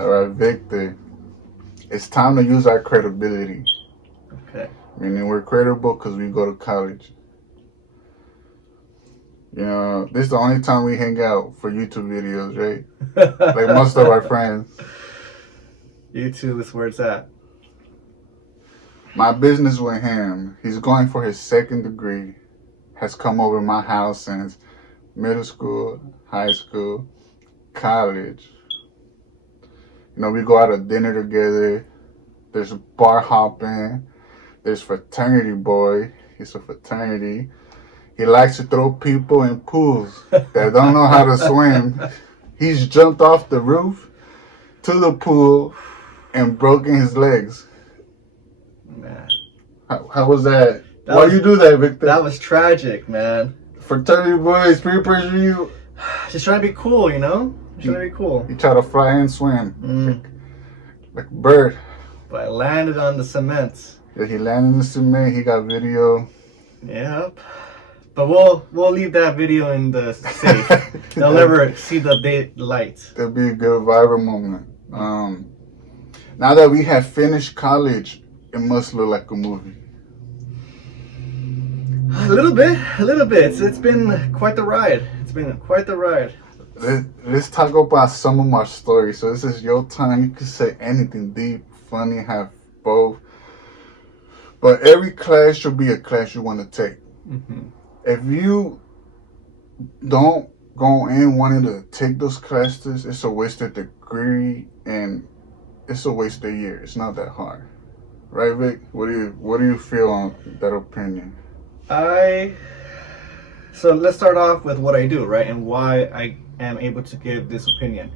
All right, Victor. It's time to use our credibility. Okay. Meaning we're credible because we go to college. This is the only time we hang out for YouTube videos, right? Like most of our friends. YouTube is where it's at. My business with him, he's going for his second degree, has come over my house since middle school, high school, college. We go out to dinner together. There's bar hopping. There's fraternity boy. He's a fraternity. He likes to throw people in pools that don't know how to swim. He's jumped off the roof to the pool and broken his legs. Man. How was that? That Why was, you do that, Victor? That was tragic, man. Fraternity boys, peer pressure you. Just trying to be cool, you know? Just trying to be cool. He tried to fly and swim. Like a bird. But I landed on the cement. Yeah, he landed in the cement. He got video. Yep. But we'll leave that video in the safe. They'll never see the daylight. That'll be a good viral moment. Now that we have finished college, it must look like a movie. A little bit. It's been quite the ride. Let's talk about some of my stories. So this is your time. You can say anything deep, funny, have both. But every class should be a class you want to take. Mm-hmm. If you don't go in wanting to take those classes, it's a wasted degree and it's a wasted year. It's not that hard, right, Vic? What do you feel on that opinion? So let's start off with what I do, right, and why I am able to give this opinion.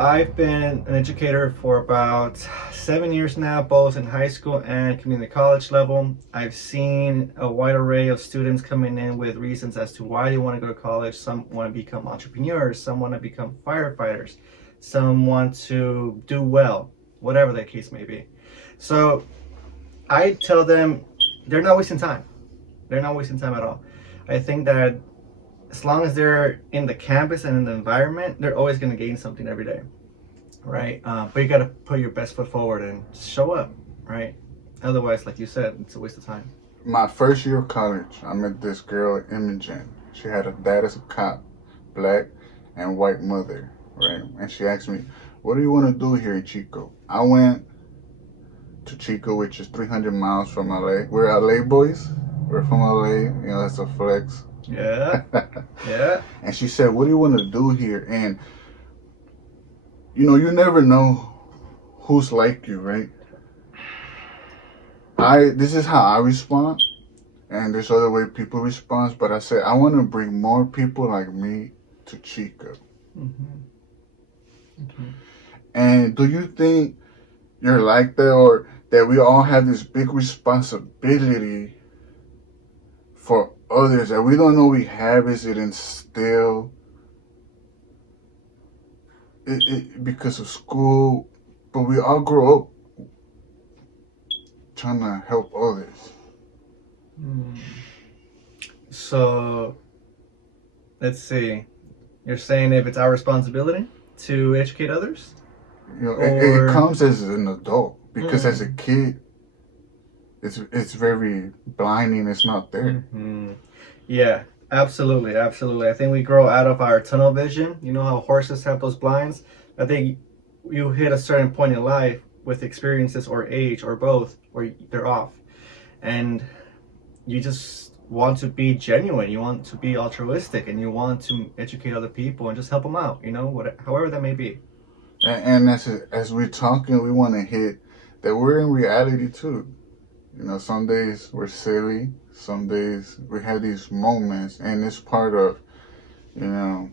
I've been an educator for about 7 years now, both in high school and community college level. I've seen a wide array of students coming in with reasons as to why they want to go to college. Some want to become entrepreneurs, some want to become firefighters, some want to do well, whatever that case may be. So I tell them they're not wasting time. They're not wasting time at all. I think that as long as they're in the campus and in the environment, they're always going to gain something every day, right? But you got to put your best foot forward and show up, right? Otherwise, like you said, it's a waste of time. My first year of college, I met this girl, Imogen. She had a dad as a cop, black and white mother, right? And she asked me, what do you want to do here in Chico? I went to Chico, which is 300 miles from LA. We're LA boys. We're from LA. That's a flex. Yeah. Yeah. And she said, what do you want to do here? And, you never know who's like you, right? This is how I respond. And there's other way people respond. But I said, I want to bring more people like me to Chico. Mm-hmm. Mm-hmm. And do you think you're like that, or that we all have this big responsibility for others that we don't know we have? Is it instilled because of school? But we all grow up trying to help others. So let's see. You're saying if it's our responsibility to educate others? It comes as an adult, because as a kid, it's very blinding. It's not there. Mm-hmm. Yeah, absolutely. I think we grow out of our tunnel vision. You know how horses have those blinds? I think you hit a certain point in life with experiences or age or both where they're off, and you just want to be genuine. You want to be altruistic, and you want to educate other people and just help them out. However that may be. And as we're talking, we want to hit that we're in reality too. Some days we're silly. Some days we have these moments, and it's part of, being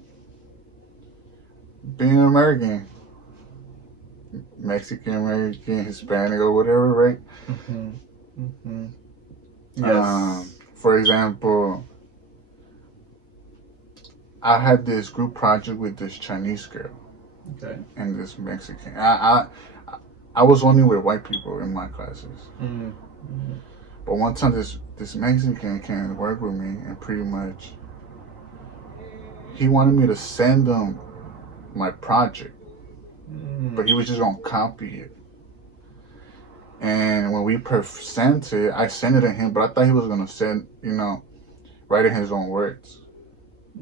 American, Mexican American, Hispanic, or whatever, right? Mm-hmm. Mm-hmm. Yes. For example, I had this group project with this Chinese girl. Okay. And this Mexican. I was only with white people in my classes. Mm-hmm. But one time this Mexican came to work with me, and pretty much he wanted me to send him my project. but he was just gonna copy it. And when we presented, I sent it to him, but I thought he was gonna send, write in his own words.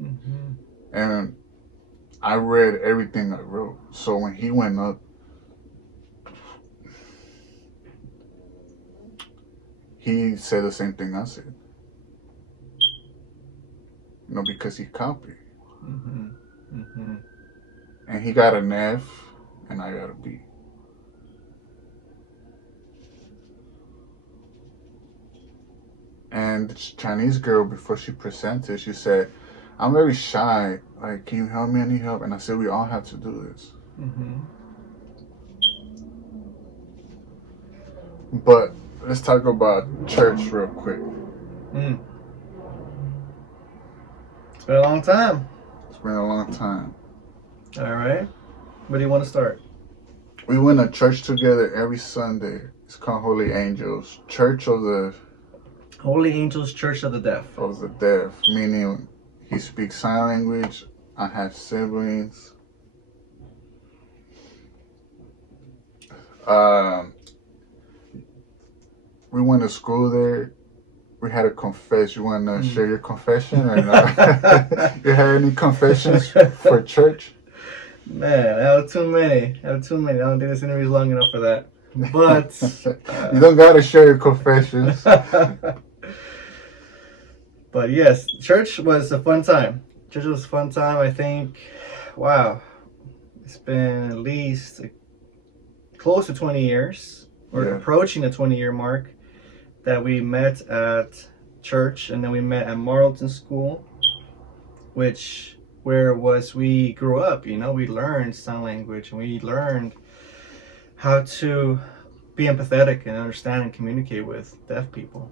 Mm-hmm. And I read everything I wrote. So when he went up, he said the same thing I said. Because he copied. Mm-hmm. Mm-hmm. And he got an F, and I got a B. And the Chinese girl, before she presented, she said, I'm very shy. Like, can you help me? Any help? And I said, we all have to do this. Mm-hmm. But let's talk about church real quick. Mm. It's been a long time. It's been a long time. All right. Where do you want to start? We went to church together every Sunday. It's called Holy Angels, Church of the Holy Angels Church of the Deaf. Deaf, meaning he speaks sign language. I have siblings. We went to school there. We had to confess. You want to share your confession or not? You had any confessions for church? Man, I have too many. I don't think this interview is long enough for that. But you don't gotta share your confessions. But yes, church was a fun time. Church was a fun time. I think, wow, it's been at least close to 20 years. We're approaching the 20-year mark that we met at church, and then we met at Marlton School, where we grew up. We learned sign language, and we learned how to be empathetic and understand and communicate with deaf people.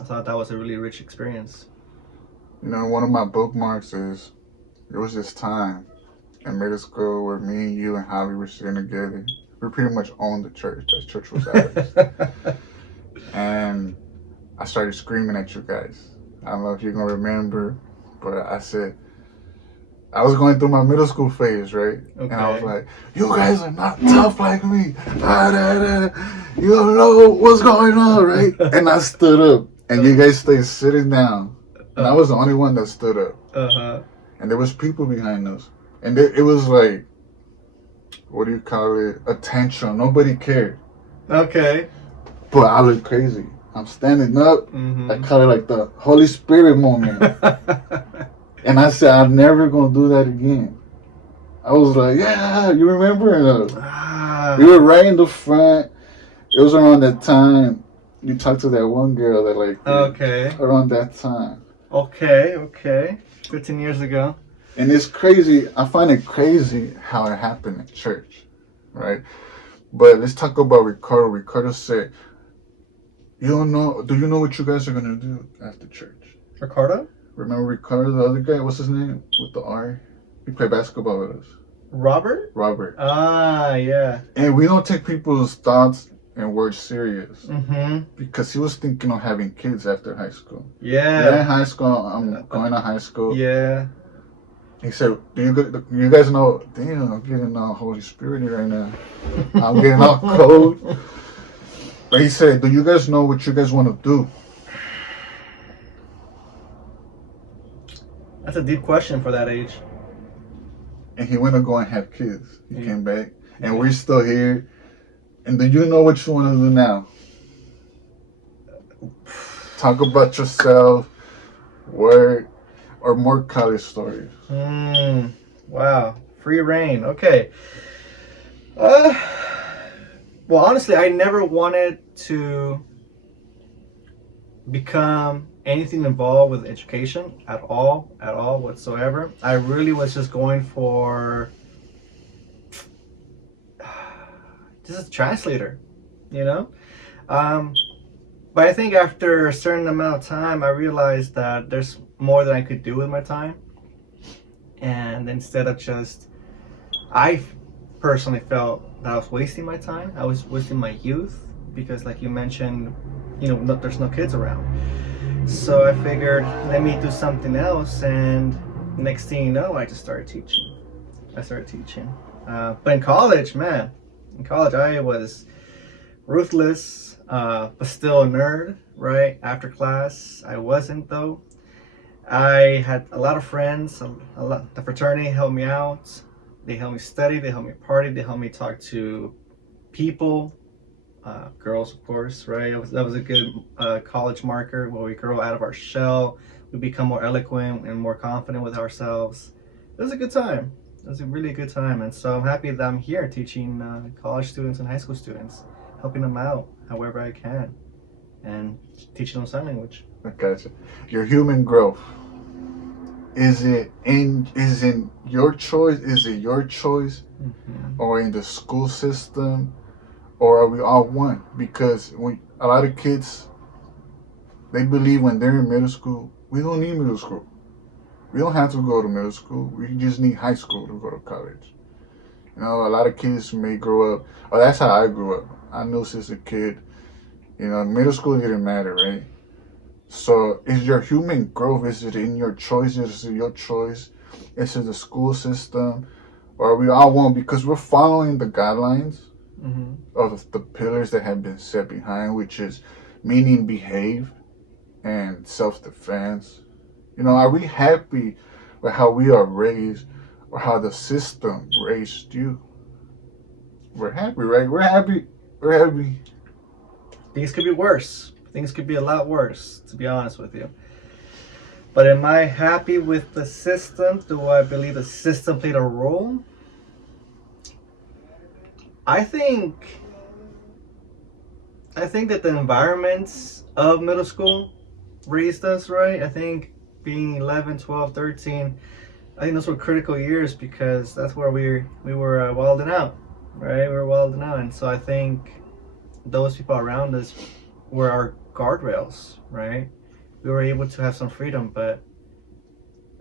I thought that was a really rich experience. One of my bookmarks is, there was this time in middle school where me and you and Javi were sitting together. We pretty much owned the church. That church was ours. And I started screaming at you guys. I don't know if you're going to remember, but I said, I was going through my middle school phase, right? Okay. And I was like, you guys are not tough like me. You don't know what's going on, right? And I stood up, and you guys stayed sitting down. And I was the only one that stood up. Uh-huh. And there was people behind us. And it was like, what do you call it? Attention. Nobody cared. Okay. But I look crazy. I'm standing up. Mm-hmm. I call it like the Holy Spirit moment. And I said, I'm never going to do that again. I was like, yeah, you remember? We were right in the front. It was around that time you talked to that one girl that like. Okay. Around that time. Okay. 15 years ago. And it's crazy. I find it crazy how it happened at church, right? But let's talk about Ricardo. Ricardo said, do you know what you guys are going to do after church? Ricardo? Remember Ricardo, the other guy? What's his name? With the R? He played basketball with us. Robert. Ah, yeah. And we don't take people's thoughts and words serious. Mm-hmm. Because he was thinking of having kids after high school. Yeah. In high school, I'm going to high school. Yeah. He said, do you guys know, damn, I'm getting all Holy Spirit right now. I'm getting all cold. But he said, do you guys know what you guys want to do? That's a deep question for that age. And he went to go and have kids. He came back. And we're still here. And do you know what you want to do now? Talk about yourself, work, or more college stories. Wow. Free reign. Okay. Well, honestly, I never wanted to become anything involved with education at all whatsoever. I really was just going for just a translator, but I think after a certain amount of time I realized that there's more that I could do with my time, and instead of I personally felt that I was wasting my time. I was wasting my youth because, like you mentioned, there's no kids around. So I figured, let me do something else, and next thing you know, I just started teaching. But in college, man, in college I was ruthless, but still a nerd. Right after class, I wasn't though. I had a lot of friends. A lot. The fraternity helped me out. They helped me study. They helped me party. They helped me talk to people, girls, of course. Right. That was a good college marker where we grow out of our shell. We become more eloquent and more confident with ourselves. It was a good time. It was a really good time, and so I'm happy that I'm here teaching college students and high school students, helping them out however I can, and teaching them sign language. I gotcha. Your human growth. Is in your choice? Is it your choice, or in the school system, or are we all one? Because a lot of kids, they believe when they're in middle school, we don't need middle school. We don't have to go to middle school. We just need high school to go to college. You know, a lot of kids may grow up. Oh, that's how I grew up. I knew since a kid. You know, middle school didn't matter, right? So, is your human growth? Is it in your choices? Is it your choice? Is it the school system? Or are we all one? Because we're following the guidelines of the pillars that have been set behind, which is meaning, behave, and self-defense. You know, are we happy with how we are raised or how the system raised you? We're happy, right? We're happy. We're happy. Things could be worse. Things could be a lot worse, to be honest with you. But am I happy with the system? Do I believe the system played a role? I think that the environments of middle school raised us, right? I think being 11, 12, 13, I think those were critical years because that's where we were wilding out, right? We were wilding out. And so I think those people around us were our guardrails, right? We were able to have some freedom, but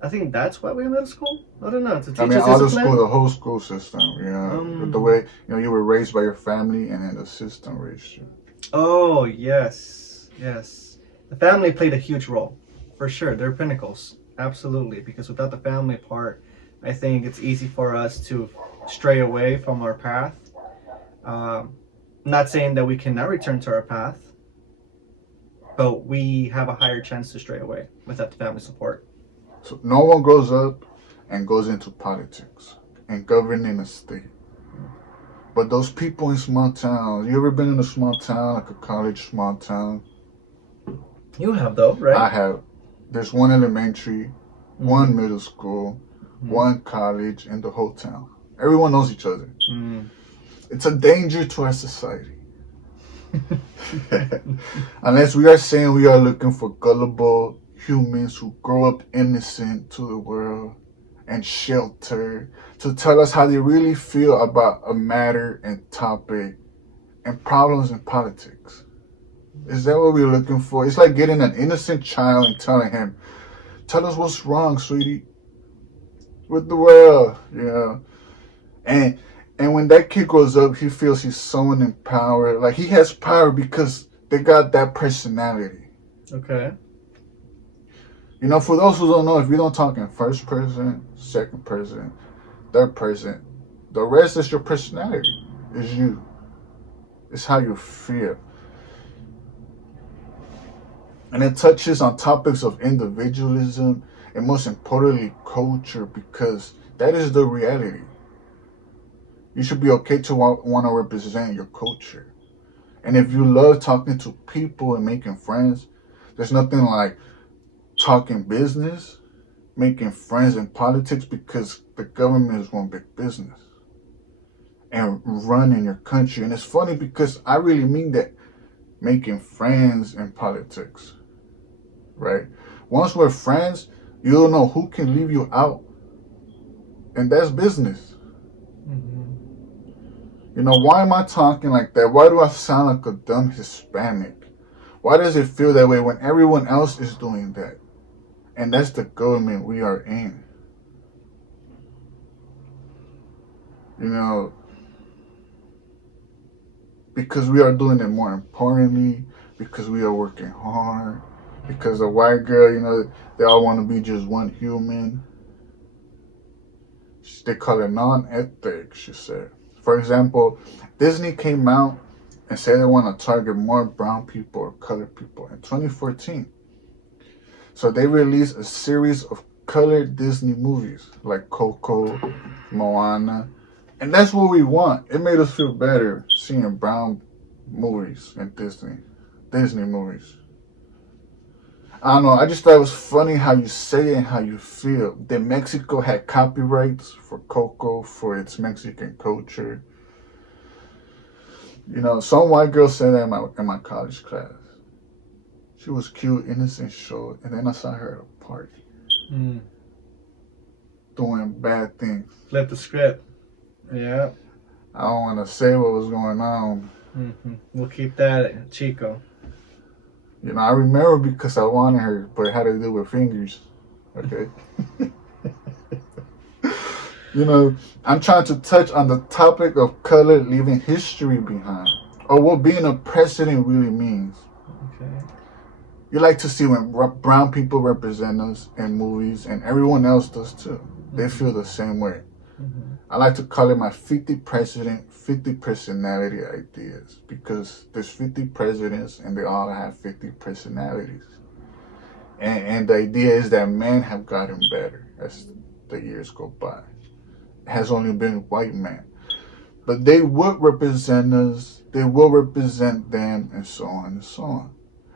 I think that's why we're in middle school. I don't know. To teach I mean, us all the discipline. school, the whole school system, you know, the way, you know, you were raised by your family and then the system raised you. Oh, yes. Yes. The family played a huge role, for sure. They're pinnacles, absolutely. Because without the family part, I think it's easy for us to stray away from our path. Not saying that we cannot return to our path, but we have a higher chance to stray away without the family support. So no one grows up and goes into politics and governing a state. But those people in small towns, you ever been in a small town, like a college small town? You have though, right? I have. There's one elementary, one middle school, one college, and the whole town. Everyone knows each other. It's a danger to our society. Unless we are saying we are looking for gullible humans who grow up innocent to the world and sheltered to tell us how they really feel about a matter and topic and problems in politics. Is that what we're looking for? It's like getting an innocent child and telling him, tell us what's wrong, sweetie, with the world, you know. And when that kid grows up, he feels he's so empowered. Like he has power because they got that personality. Okay. You know, for those who don't know, if you don't talk in first person, second person, third person, the rest is your personality. It's you. It's how you feel. And it touches on topics of individualism and most importantly, culture, because that is the reality. You should be okay to want to represent your culture. And if you love talking to people and making friends, there's nothing like talking business, making friends in politics, because the government is one big business and running your country. And it's funny because I really mean that, making friends in politics, right? Once we're friends, you don't know who can leave you out, and that's business. You know, why am I talking like that? Why do I sound like a dumb Hispanic? Why does it feel that way when everyone else is doing that? And that's the government we are in. You know, because we are doing it more importantly, because we are working hard, because the white girl, you know, they all want to be just one human. They call it non-ethnic, she said. For example, Disney came out and said they want to target more brown people or colored people in 2014. So they released a series of colored Disney movies like Coco, Moana, and that's what we want. It made us feel better seeing brown movies in Disney movies. I don't know. I just thought it was funny how you say it and how you feel. That Mexico had copyrights for Coco for its Mexican culture. You know, some white girl said that in my college class. She was cute, innocent, short, and then I saw her at a party doing bad things. Flip the script. Yeah. I don't want to say what was going on. We'll keep that Chico. You know, I remember because I wanted her, but it had to do with fingers. Okay. You know, I'm trying to touch on the topic of color leaving history behind, or what being a president really means. Okay. You like to see when brown people represent us in movies, and everyone else does too. They feel the same way. I like to call it my 50 president, 50 personality ideas, because there's 50 presidents and they all have 50 personalities. And the idea is that men have gotten better as the years go by. It has only been white men. But they would represent us, they will represent them, and so on and so on.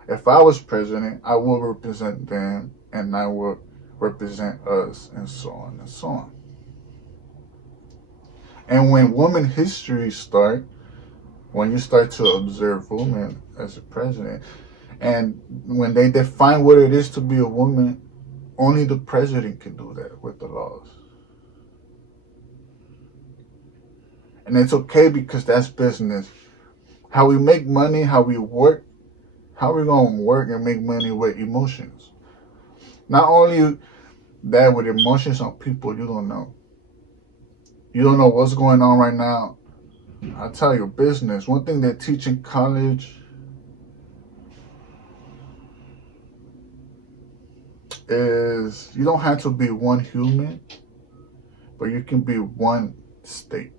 If I was president, I will represent them, and I will represent us, and so on and so on. And when women history start, when you start to observe women as a president, and when they define what it is to be a woman, only the president can do that with the laws. And it's okay because that's business. How we make money, how we work, how we going to work and make money with emotions. Not only that, with emotions on people you don't know. You don't know what's going on right now. I'll tell you, business. One thing they teach in college is you don't have to be one human, but you can be one state,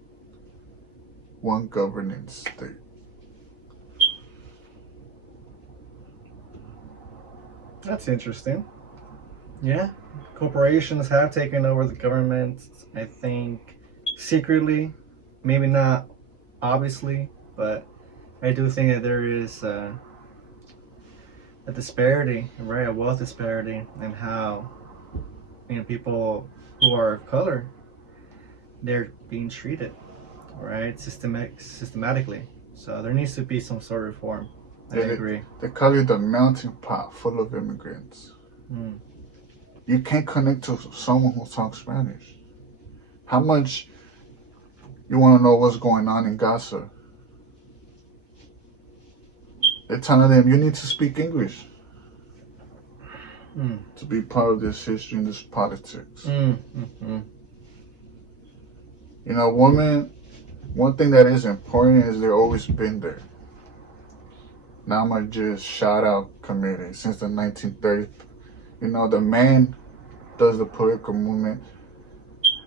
one governing state. That's interesting. Yeah. Corporations have taken over the government, I think, secretly, maybe not obviously, but I do think that there is a disparity, right? A wealth disparity, and how people who are of color, they're being treated, right? Systematically. So there needs to be some sort of reform. I agree. They call it the melting pot full of immigrants. You can't connect to someone who talks Spanish. How much you want to know what's going on in Gaza? They're telling them you need to speak English to be part of this history and this politics. You know, women, one thing that is important is they've always been there. Now I'm going to just shout out committee since the 1930s. You know, the man does the political movement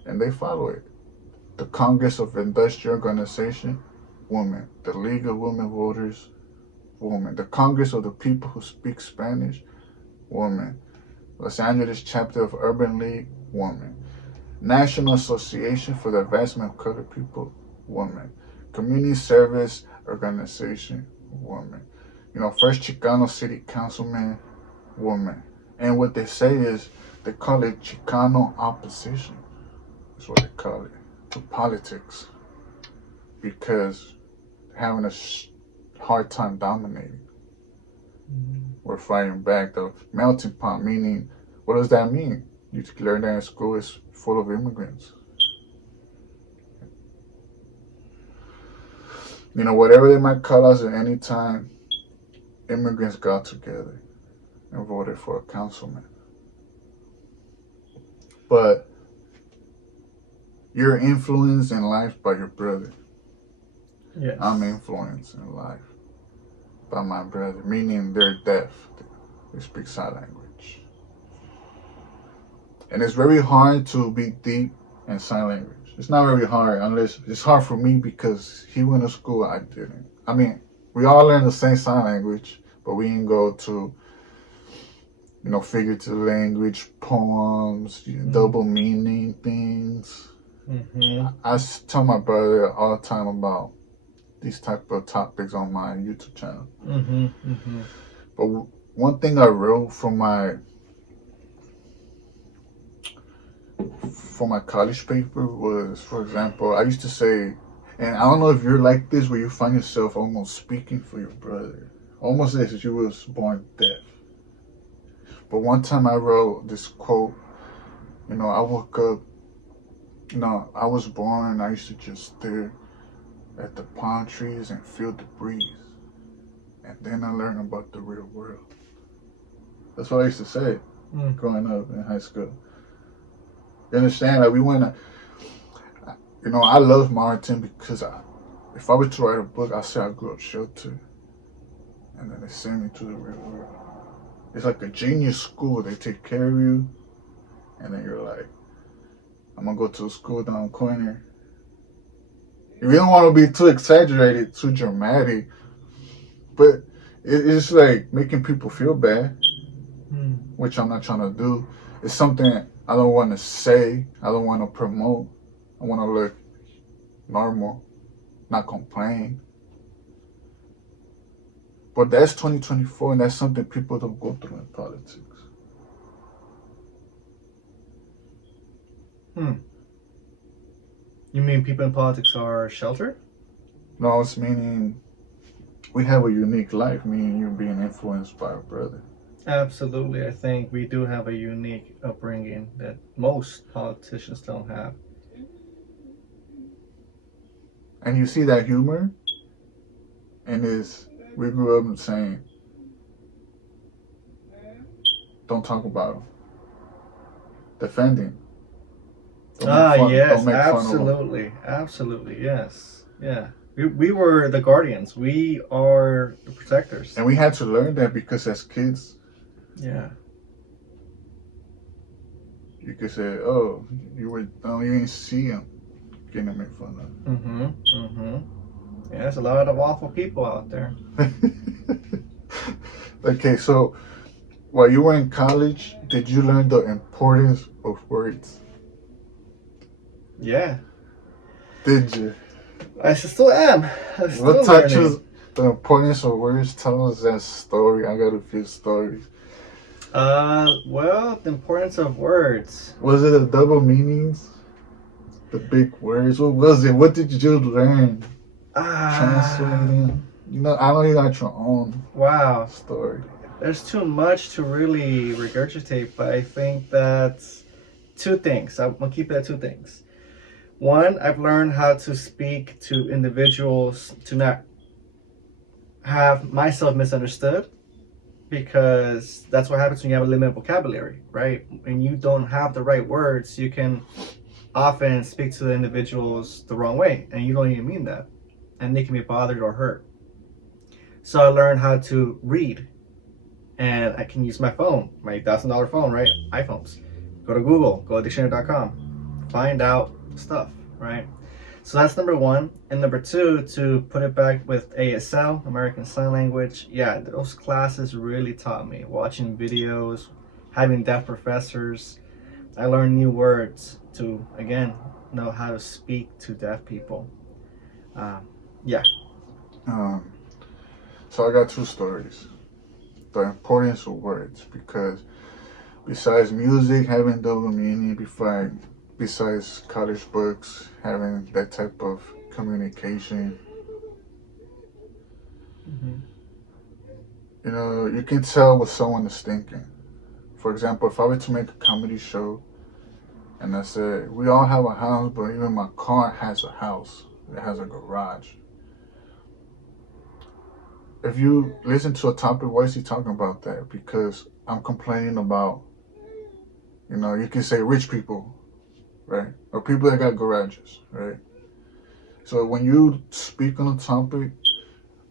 and they follow it. The Congress of Industrial Organization, woman. The League of Women Voters, woman. The Congress of the People Who Speak Spanish, woman. Los Angeles Chapter of Urban League, woman. National Association for the Advancement of Colored People, woman. Community Service Organization, woman. You know, First Chicano City Councilman, woman. And what they say is, they call it Chicano opposition. That's what they call it, to politics. Because they're having a hard time dominating. We're fighting back. The melting pot, meaning, what does that mean? You learn that in school, it's full of immigrants. You know, whatever they might call us at any time, immigrants got together and voted for a councilman. But you're influenced in life by your brother. Yes. I'm influenced in life by my brother, meaning they're deaf. They speak sign language. And it's very hard to be deep and sign language. It's not very hard unless it's hard for me because he went to school, I didn't. I mean, we all learn the same sign language, but we didn't go to, figurative language, poems, double meaning things. I tell my brother all the time about these type of topics on my YouTube channel. But one thing I wrote for my college paper was, for example, I used to say, and I don't know if you're like this, where you find yourself almost speaking for your brother, almost as if you was born deaf. But one time I wrote this quote, I woke up, I was born, I used to just stare at the palm trees and feel the breeze. And then I learned about the real world. That's what I used to say growing up in high school. You understand? Like, we went to, I love Martin because if I were to write a book, I'd say I grew up sheltered. And then they send me to the real world. It's like a genius school. They take care of you. And then you're like, I'm going to go to a school down the corner. You don't want to be too exaggerated, too dramatic. But it's like making people feel bad, which I'm not trying to do. It's something I don't want to say. I don't want to promote. I want to look normal, not complain. But that's 2024, and that's something people don't go through in politics. You mean people in politics are sheltered? No, it's meaning we have a unique life, me and you being influenced by our brother. Absolutely. I think we do have a unique upbringing that most politicians don't have. And you see that humor, and we grew up saying, don't talk about him. Defending. Yes, absolutely. Absolutely, yes. Yeah. We were the guardians. We are the protectors. And we had to learn that because as kids, you could say, oh, you didn't see him getting made fun of. Yeah, there's a lot of awful people out there. Okay, so while you were in college, did you learn the importance of words? Yeah. Did you? I still am. What touches the importance of words? Tell us that story. I got a few stories. Well, the importance of words. Was it the double meanings? The big words? What was it? What did you learn? Translating? I know you got your own story. There's too much to really regurgitate, but I think that's two things. I'm going to keep it at two things. One, I've learned how to speak to individuals to not have myself misunderstood, because that's what happens when you have a limited vocabulary, right? When you don't have the right words, you can often speak to the individuals the wrong way, and you don't even mean that, and they can be bothered or hurt. So I learned how to read, and I can use my phone, my $1,000 phone, right? iPhones. Go to Google, go to dictionary.com, find out stuff, right? So that's number one. And number two, to put it back with ASL, American Sign Language, yeah, those classes really taught me. Watching videos, having deaf professors, I learned new words to, again, know how to speak to deaf people. So I got two stories. The importance of words, because besides music having double meaning, besides college books having that type of communication, you can tell what someone is thinking. For example, if I were to make a comedy show and I said, we all have a house, but even my car has a house. It has a garage. If you listen to a topic, why is he talking about that? Because I'm complaining about, you can say rich people, right? Or people that got garages, right? So when you speak on a topic,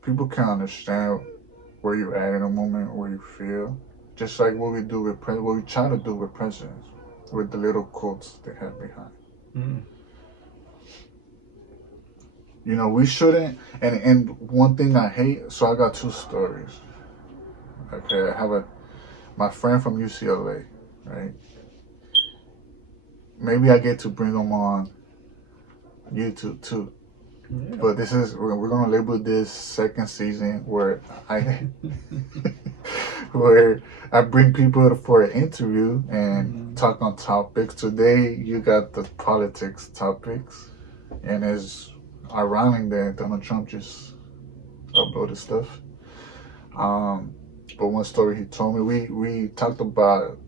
people can understand where you're at in a moment, where you feel. Just like what we try to do with presidents, with the little quotes they have behind. Mm. You know, we shouldn't. And one thing I hate. So I got two stories. Okay, I have my friend from UCLA, right? Maybe I get to bring him on YouTube too. Yeah. But this is we're gonna label this second season where I where I bring people for an interview and talk on topics. Today you got the politics topics, and it's ironic that Donald Trump just uploaded stuff. But one story he told me, we talked about,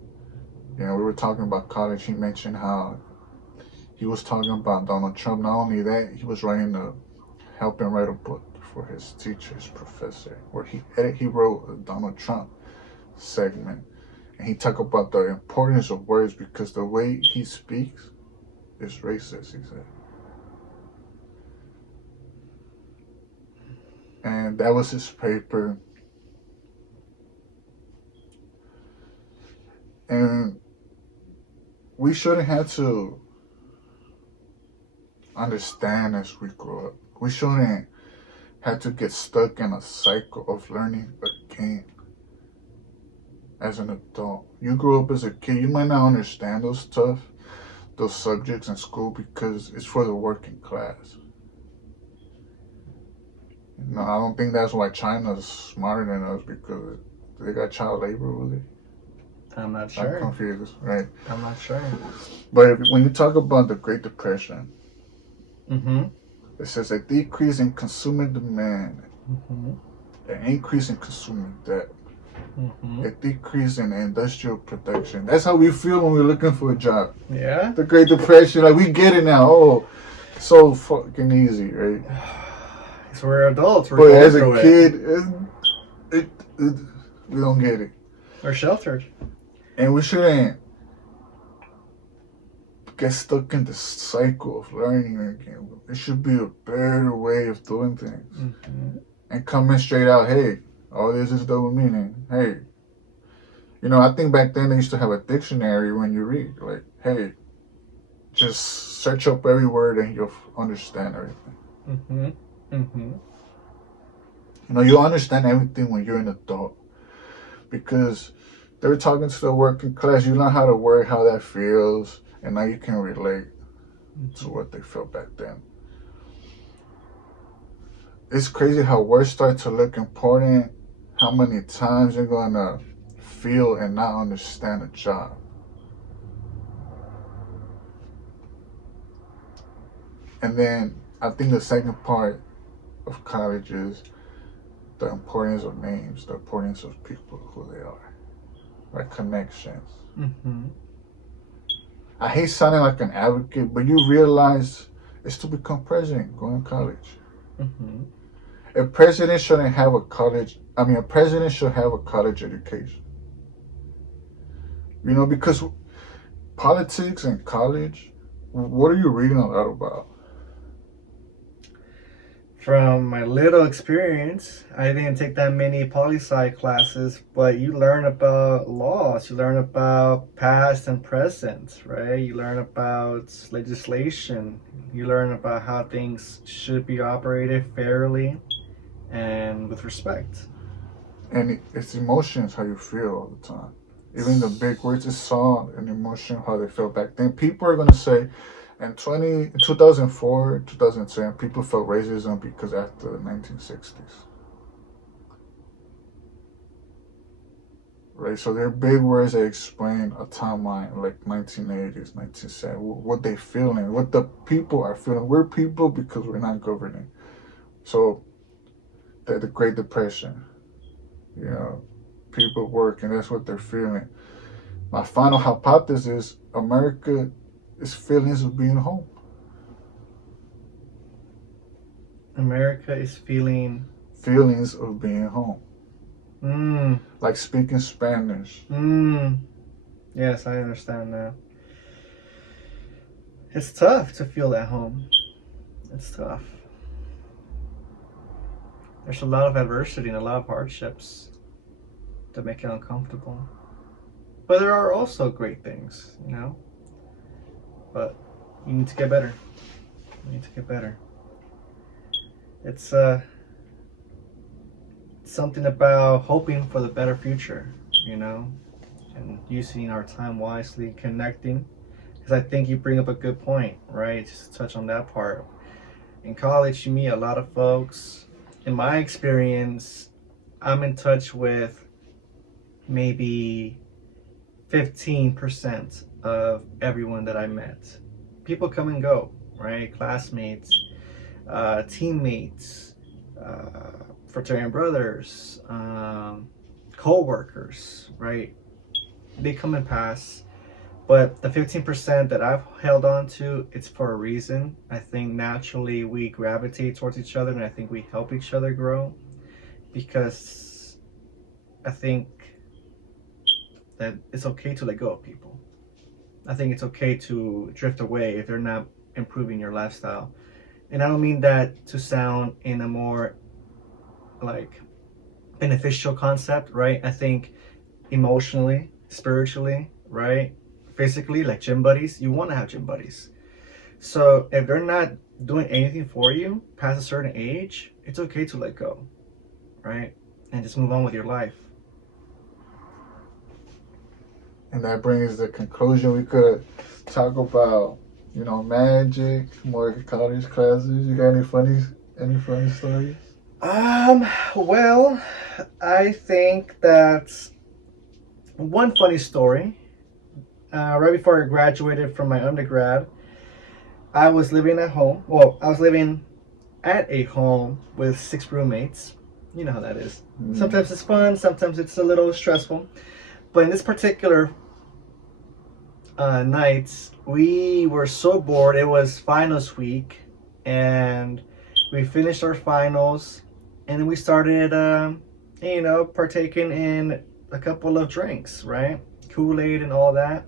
we were talking about college. He mentioned how he was talking about Donald Trump. Not only that, he was helping write a book for his teacher, his professor, where he wrote a Donald Trump segment, and he talked about the importance of words because the way he speaks is racist. He said, and that was his paper. And we shouldn't have to understand as we grow up. We shouldn't have to get stuck in a cycle of learning again as an adult. You grew up as a kid, you might not understand those subjects in school because it's for the working class. I don't think that's why China's smarter than us because they got child labor with it. I'm not sure. I'm confused, right? I'm not sure. But when you talk about the Great Depression, it says a decrease in consumer demand, an increase in consumer debt, a decrease in industrial production. That's how we feel when we're looking for a job. Yeah. The Great Depression, like we get it now. Oh, so fucking easy, right? So we're adults. But as a kid, we don't get it. We're sheltered. And we shouldn't get stuck in the cycle of learning again. It should be a better way of doing things. And coming straight out, hey, all this is double meaning. Hey, I think back then they used to have a dictionary when you read. Like, hey, just search up every word and you'll understand everything. You'll understand everything when you're an adult. Because they're talking to the working class. You learn how to work, how that feels, and now you can relate to what they felt back then. It's crazy how words start to look important, how many times you're going to feel and not understand a job. And then I think the second part of college is the importance of names, the importance of people, who they are, like connections. I hate sounding like an advocate, but you realize it's to become president, going to college. A president shouldn't have a president should have a college education. Because politics and college, what are you reading a lot about? From my little experience, I didn't take that many poli-sci classes, but you learn about laws, you learn about past and present, right? You learn about legislation, you learn about how things should be operated fairly and with respect. And it's emotions, how you feel all the time. Even the big words, it's all an emotion, how they felt back then. People are going to say, in 2004, 2010, people felt racism because after the 1960s. Right? So they're big words that explain a timeline like 1980s, 1970s, what they feeling, what the people are feeling. We're people because we're not governing. So the Great Depression, people working, that's what they're feeling. My final hypothesis is America is feelings of being home. America is feelings of being home. Like speaking Spanish. Yes, I understand now. It's tough to feel at home. It's tough. There's a lot of adversity and a lot of hardships to make it uncomfortable. But there are also great things, But You need to get better. You need to get better. It's something about hoping for the better future, you know, and using our time wisely, connecting. Because I think you bring up a good point, right? Just to touch on that part. In college, you meet a lot of folks. In my experience, I'm in touch with maybe 15% of everyone that I met. People come and go, right? Classmates, teammates, fraternity brothers, co-workers, right? They come and pass. But the 15% that I've held on to, it's for a reason. I think naturally we gravitate towards each other, and I think we help each other grow, because I think that it's okay to let go of people. I think it's okay to drift away if they're not improving your lifestyle. And I don't mean that to sound in a more like beneficial concept, right? I think emotionally, spiritually, right? Physically, like gym buddies, you want to have gym buddies. So if they're not doing anything for you past a certain age, it's okay to let go, right? And just move on with your life. And that brings the conclusion. We could talk about, magic, more college classes. You got any funny stories? Well, I think that one funny story, right before I graduated from my undergrad, I was living at home. Well, I was living at a home with 6 roommates. You know how that is. Sometimes it's fun, sometimes it's a little stressful. But in this particular night, we were so bored. It was finals week, and we finished our finals, and we started, partaking in a couple of drinks, right? Kool-Aid and all that.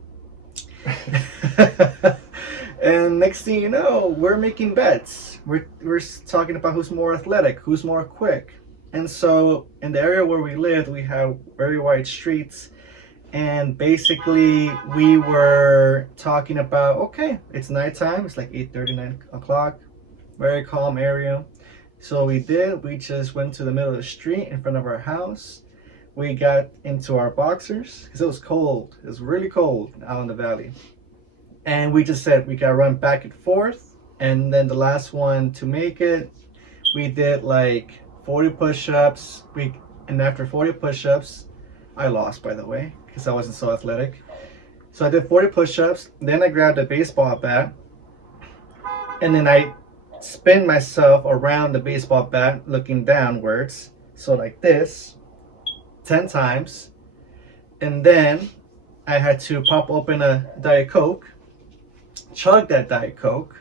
And next thing you know, we're making bets. We're talking about who's more athletic, who's more quick. And so in the area where we lived, we have very wide streets. And basically we were talking about, okay, it's nighttime. It's like 8:30, 9 o'clock. Very calm area. So we just went to the middle of the street in front of our house. We got into our boxers because it was cold. It was really cold out in the valley. And we just said we gotta run back and forth. And then the last one to make it, we did like 40 push-ups. And after 40 push-ups, I lost, by the way, because I wasn't so athletic. So I did 40 push-ups. Then I grabbed a baseball bat. And then I spin myself around the baseball bat looking downwards. So like this, 10 times. And then I had to pop open a Diet Coke, chug that Diet Coke,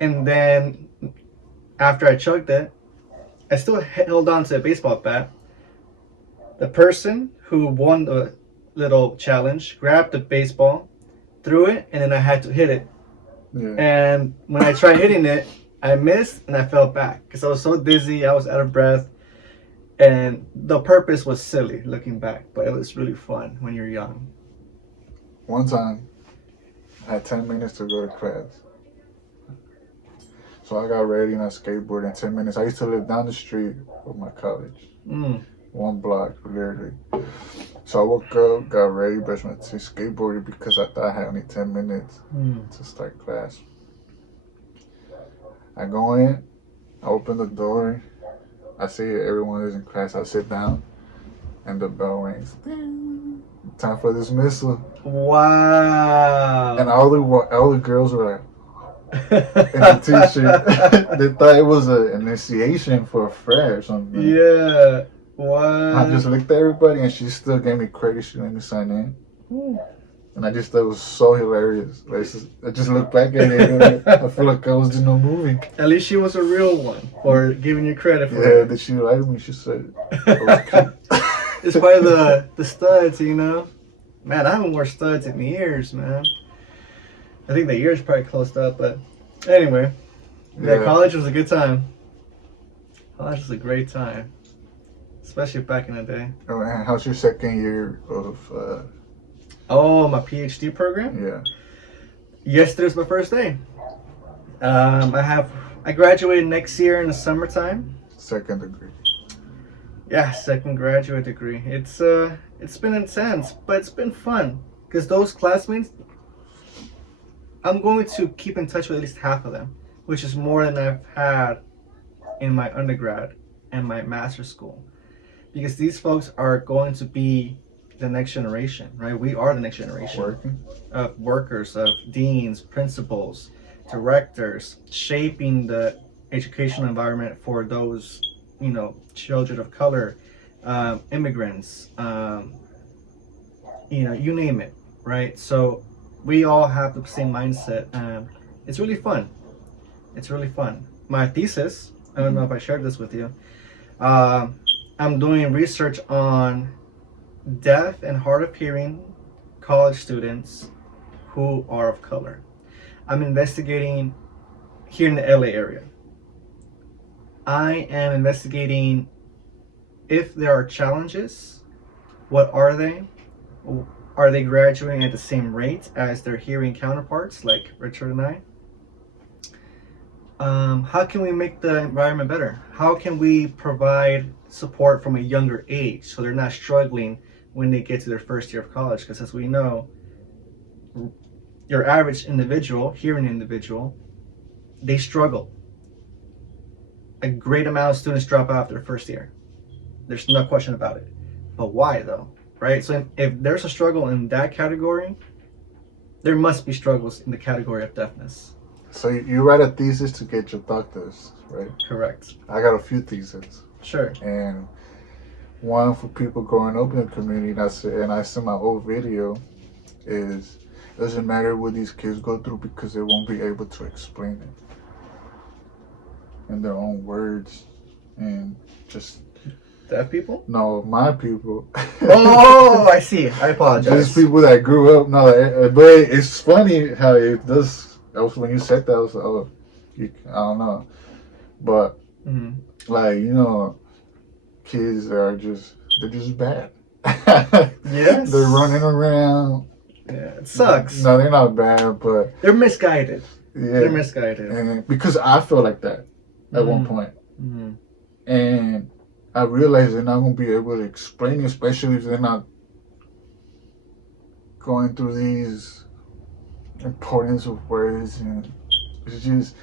and then after I chugged it, I still held on to a baseball bat. The person who won the little challenge grabbed the baseball, threw it, and then I had to hit it. Yeah. And when I tried hitting it, I missed and I fell back because I was so dizzy, I was out of breath, and the purpose was silly looking back, but it was really fun when you're young. One time, I had 10 minutes to go to class. So I got ready and I skateboarded in 10 minutes. I used to live down the street with my college. 1 block, literally. So I woke up, got ready, brushed my teeth, skateboarded because I thought I had only 10 minutes to start class. I go in, I open the door, I see everyone is in class, I sit down, and the bell rings. Ding. Time for dismissal. Wow. And all the girls were like, in the t-shirt. They thought it was an initiation for a frat or something. Yeah. Wow. I just looked at everybody and she still gave me credit. She let me sign in. And I just thought it was so hilarious. I just looked back at it. I feel like I was in a movie. At least she was a real one for giving you credit for Yeah, it. that she liked me. She said it was cute. It's probably the studs, you know? Man, I haven't worn studs in years, man. I think the ear's probably closed up, but anyway. Yeah, college was a good time. College was a great time. Especially back in the day. Oh, and how's your second year of... Oh, my PhD program? Yeah. Yesterday's my first day. I graduated next year in the summertime. Second degree. Yeah, second graduate degree. It's been intense, but it's been fun because those classmates, I'm going to keep in touch with at least half of them, which is more than I've had in my undergrad and my master's school, because these folks are going to be the next generation, right? We are the next generation Working. of workers, of deans, principals, directors, shaping the educational environment for those, children of color, immigrants, you name it, right? So we all have the same mindset. It's really fun. It's really fun. My thesis, I don't know if I shared this with you. I'm doing research on deaf and hard of hearing college students who are of color. I'm investigating here in the LA area. I am investigating if there are challenges. What are they? Are they graduating at the same rate as their hearing counterparts like Richard and I? How can we make the environment better? How can we provide support from a younger age so they're not struggling when they get to their first year of college? Because as we know, your average individual, hearing individual, they struggle. A great amount of students drop out after their first year. There's no question about it. But why though, right? So if there's a struggle in that category, there must be struggles in the category of deafness. So you write a thesis to get your doctors, right? Correct. I got a few theses. Sure. And one for people growing up in the community, and I said my old video is, it doesn't matter what these kids go through because they won't be able to explain it in their own words. And just Deaf people? no, my people. Oh, I see. I apologize. Just people that grew up. No, but it's funny how it does. When you said that, I was like, oh, I don't know, but like kids they're just bad. Yes. They're running around. Yeah, it sucks. No, they're not bad, but They're misguided. yeah, They're misguided. and because I felt like that at one point, and I realized they're not gonna be able to explain it, especially if they're not going through these importance of words, and it's just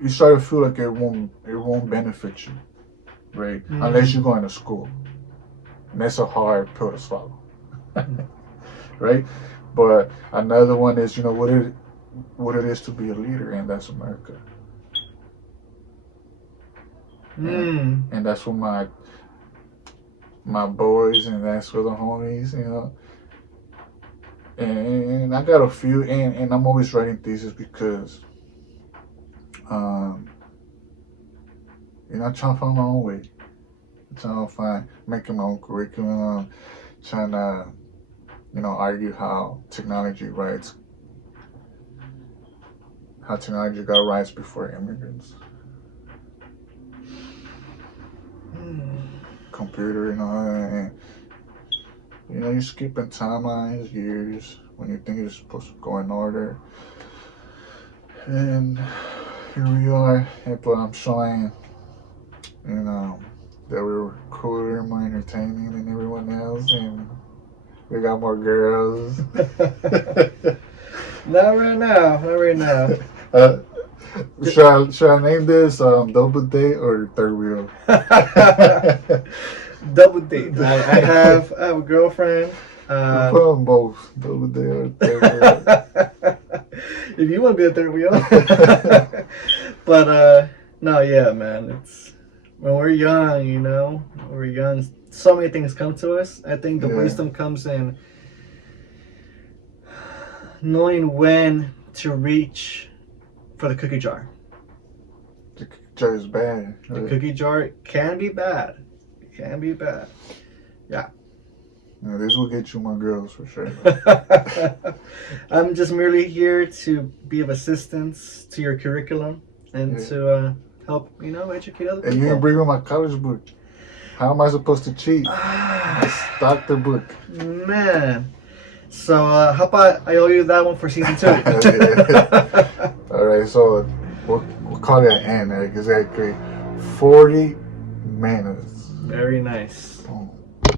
you start to feel like it won't benefit you, right? Unless you're going to school, and that's a hard pill to swallow, right? But another one is what it is to be a leader, and that's America. And that's for my boys, and that's for the homies, And I got a few, and I'm always writing theses because, I'm trying to find my own way. I'm trying to making my own curriculum, trying to, argue how technology got rights before immigrants. Computer and all that. And, you're skipping timelines, years, when you think it's supposed to go in order. And here we are, but I'm showing, that we're cooler, more entertaining than everyone else, and we got more girls. Not right now. Should I name this double date or third wheel? Double date. I have a girlfriend. Put on both, double date or third wheel. If you want to be a third wheel. But no, yeah, man. It's when we're young, so many things come to us. I think the wisdom comes in knowing when to reach for the cookie jar. The cookie jar is bad. The cookie jar can be bad. It can be bad. Yeah. This will get you more girls for sure. I'm just merely here to be of assistance to your curriculum and to help, educate other people. And you didn't bring me my college book. How am I supposed to cheat? Stock the book. Man, So how about I owe you that one for season 2? All right, so we'll call it an end. Exactly 40 minutes. Very nice. Boom.